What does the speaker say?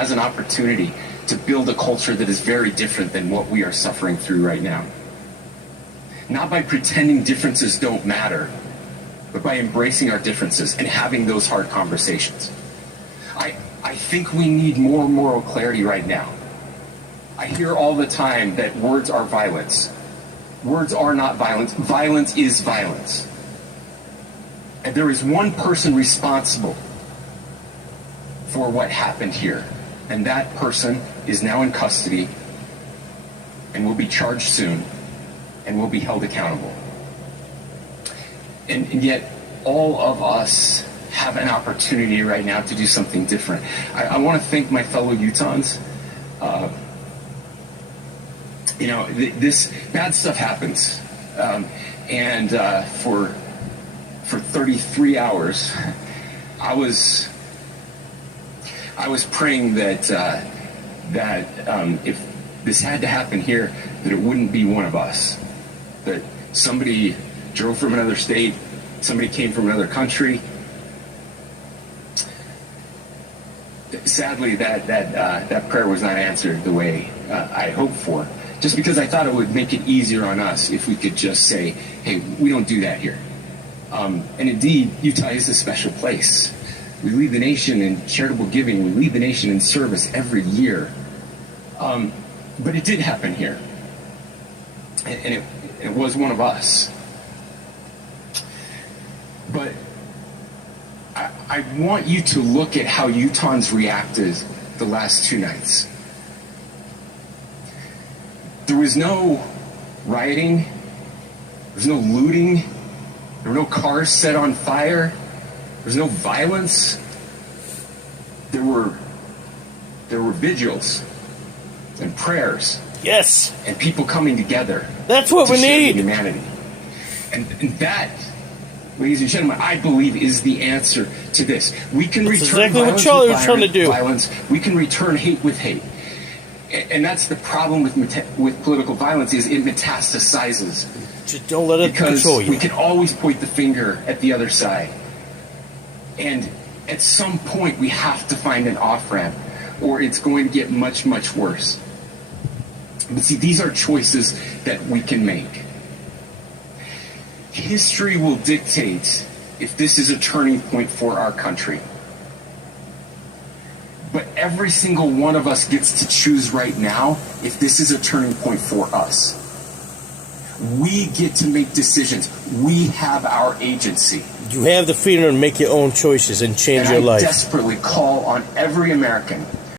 has an opportunity to build a culture that is very different than what we are suffering through right now. Not by pretending differences don't matter, but by embracing our differences and having those hard conversations. I think we need more moral clarity right now. I hear all the time that words are violence. Words are not violence. Violence is violence. And there is one person responsible for what happened here. And that person is now in custody and will be charged soon and will be held accountable. And yet, all of us have an opportunity right now to do something different. I want to thank my fellow Utahns. This bad stuff happens. For 33 hours, I was praying that if this had to happen here, that it wouldn't be one of us. That somebody drove from another state, somebody came from another country. Sadly, that prayer was not answered the way I hoped for. Just because I thought it would make it easier on us if we could just say, hey, we don't do that here. And indeed, Utah is a special place. We lead the nation in charitable giving. We lead the nation in service every year. But it did happen here. And it was one of us. But I want you to look at how Utahns reacted the last two nights. There was no rioting. There was no looting. There were no cars set on fire. There was no violence. There were vigils and prayers. Yes. And people coming together. That's what we need. Humanity. And that, ladies and gentlemen, I believe is the answer to this. We can return exactly violence what Charlie with was trying to do. Violence. We can return hate with hate. And that's the problem with political violence, is it metastasizes. Just don't let it control you. We can always point the finger at the other side. And at some point, we have to find an off-ramp, or it's going to get much, much worse. But see, these are choices that we can make. History will dictate if this is a turning point for our country. But every single one of us gets to choose right now if this is a turning point for us. We get to make decisions. We have our agency. You have the freedom to make your own choices and change your life. I desperately call on every American